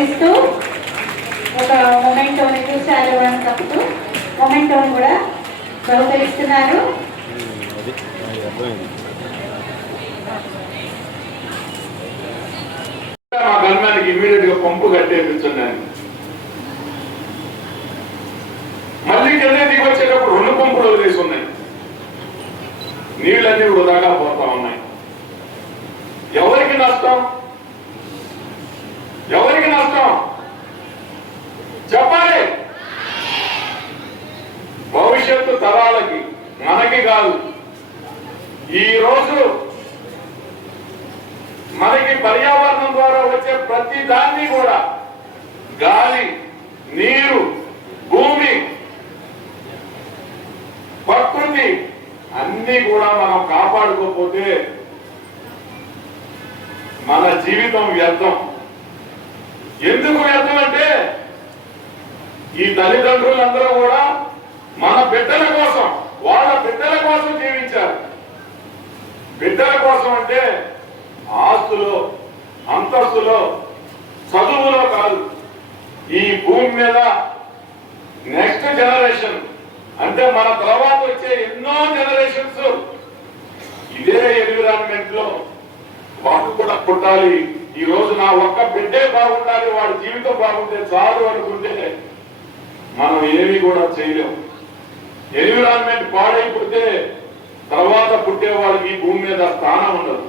సత్కరిస్తూ ఒక మొమెంటోని చూసారు ఇవ్వడం తప్పుతూ మొమెంటోని కూడా బహుకరిస్తున్నారు. మా గన్మ్యాన్కి ఇమీడియట్ గా పంపు కట్టేపించున్నాను. మళ్ళీ కింద దిగి వచ్చేటప్పుడు 2 పంపులు వదిలేసి ఉన్నాయి. నీళ్ళన్నీ వృధాగా పోతా ఉన్నాయి. ఎవరికి నష్టం? ఎవరికి నష్టం చెప్పాలి. భవిష్యత్తు తరాలకి, మనకి కాదు. ఈ రోజు మనకి పర్యావరణం ద్వారా వచ్చే ప్రతి దాన్ని కూడా గాలి, నీరు, భూమి, ప్రకృతి అన్ని కూడా మనం కాపాడుకోకపోతే మన జీవితం వ్యర్థం. ఎందుకు వ్యర్థం అంటే ఈ తల్లిదండ్రులందరూ కూడా మన బిడ్డల కోసం, వాళ్ళ బిడ్డల కోసం జీవించారు. బిడ్డల కోసం అంటే ఆస్తులో, అంతస్తులో, చదువులో కాదు. ఈ భూమి మీద నెక్స్ట్ జనరేషన్ అంటే మన తర్వాత వచ్చే ఎన్నో జనరేషన్స్ ఇదే ఎన్విరాన్మెంట్ లో వాళ్ళు కూడా పుట్టాలి. ఈ రోజు నా ఒక్క బిడ్డే బాగుండాలి, వాడి జీవితం బాగుంటే చాలు అనుకుంటే మనం ఏమీ కూడా చేయలేము. ఎన్విరాన్మెంట్ పాడైపోతే తర్వాత పుట్టే వాళ్ళకి ఈ భూమి మీద స్థానం ఉండదు.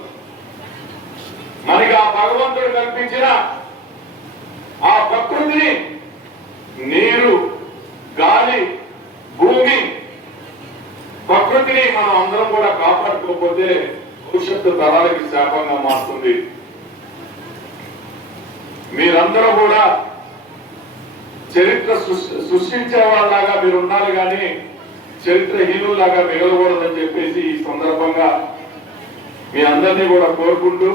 మనకి ఆ భగవంతుడు కల్పించిన ఆ ప్రకృతిని, నీరు, గాలి, భూమి, ప్రకృతిని మనం అందరం కూడా కాపాడుకోకపోతే భవిష్యత్తు తరాలకి శాపంగా మారుతుంది. మీరందరూ కూడా చరిత్ర సృష్టించే వాళ్ళలాగా మీరు ఉండాలి, కానీ చరిత్రహీనులాగా మిగలకూడదని చెప్పేసి ఈ సందర్భంగా మీ అందరినీ కూడా కోరుకుంటూ,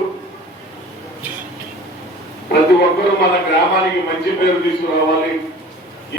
ప్రతి ఒక్కరూ మన గ్రామానికి మంచి పేరు తీసుకురావాలి. ఈ